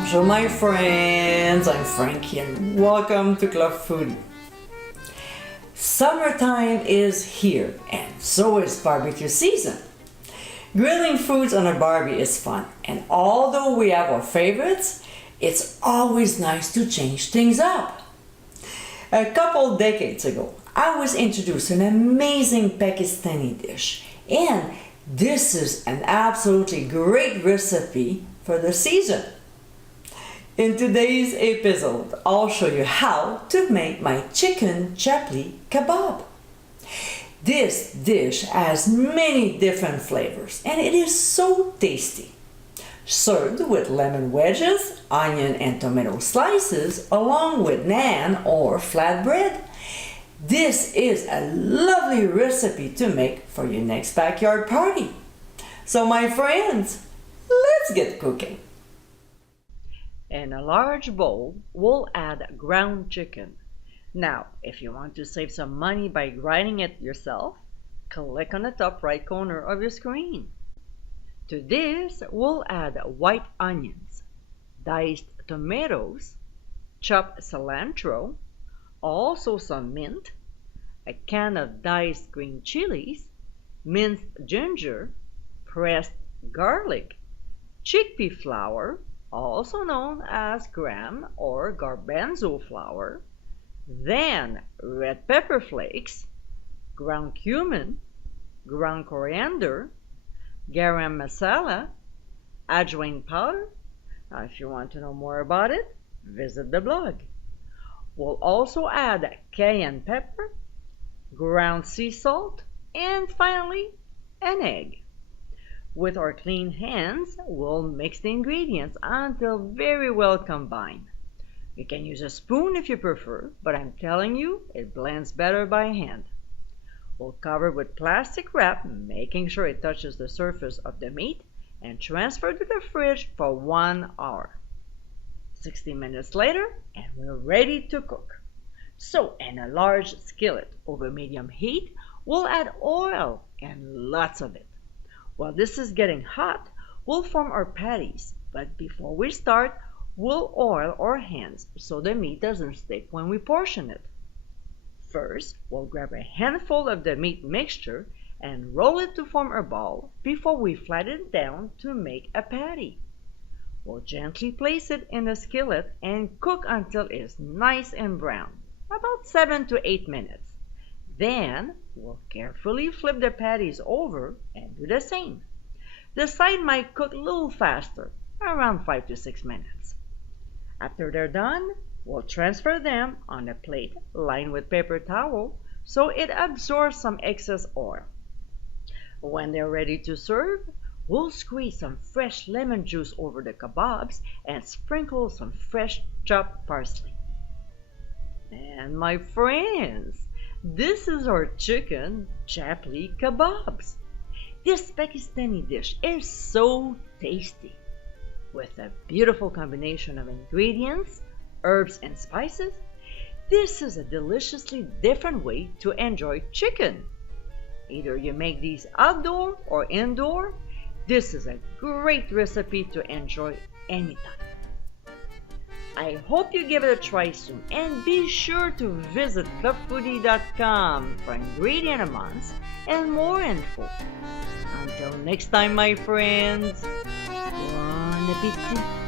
Bonjour my friends, I'm Frankie and welcome to Club Foodie. Summertime is here and so is barbecue season. Grilling foods on a barbie is fun, and although we have our favorites, it's always nice to change things up. A couple decades ago, I was introduced to an amazing Pakistani dish, and this is an absolutely great recipe for the season. In today's episode, I'll show you how to make my Chicken Chapli Kebab. This dish has many different flavors and it is so tasty. Served with lemon wedges, onion and tomato slices, along with naan or flatbread. This is a lovely recipe to make for your next backyard party. So my friends, let's get cooking. In a large bowl, we'll add ground chicken. Now, if you want to save some money by grinding it yourself, click on the top right corner of your screen. To this, we'll add white onions, diced tomatoes, chopped cilantro, also some mint, a can of diced green chilies, minced ginger, pressed garlic, chickpea flour, also known as gram or garbanzo flour, then red pepper flakes, ground cumin, ground coriander, garam masala, ajwain powder. Now, if you want to know more about it, visit the blog. We'll also add cayenne pepper, ground sea salt, and finally, an egg. With our clean hands, we'll mix the ingredients until very well combined. You can use a spoon if you prefer, but I'm telling you, it blends better by hand. We'll cover with plastic wrap, making sure it touches the surface of the meat, and transfer to the fridge for 1 hour. 60 minutes later, and we're ready to cook. So, in a large skillet over medium heat, we'll add oil and lots of it. While this is getting hot, we'll form our patties, but before we start, we'll oil our hands so the meat doesn't stick when we portion it. First, we'll grab a handful of the meat mixture and roll it to form a ball before we flatten it down to make a patty. We'll gently place it in the skillet and cook until it's nice and brown, about 7 to 8 minutes. Then, we'll carefully flip the patties over and do the same. The side might cook a little faster, around 5 to 6 minutes. After they're done, we'll transfer them on a plate lined with paper towel so it absorbs some excess oil. When they're ready to serve, we'll squeeze some fresh lemon juice over the kebabs and sprinkle some fresh chopped parsley. And my friends, this is our Chicken Chapli Kebabs. This Pakistani dish is so tasty. With a beautiful combination of ingredients, herbs and spices, this is a deliciously different way to enjoy chicken. Either you make these outdoor or indoor, this is a great recipe to enjoy anytime. I hope you give it a try soon, and be sure to visit clubfoodie.com for ingredient amounts and more info. Until next time, my friends, bon appétit!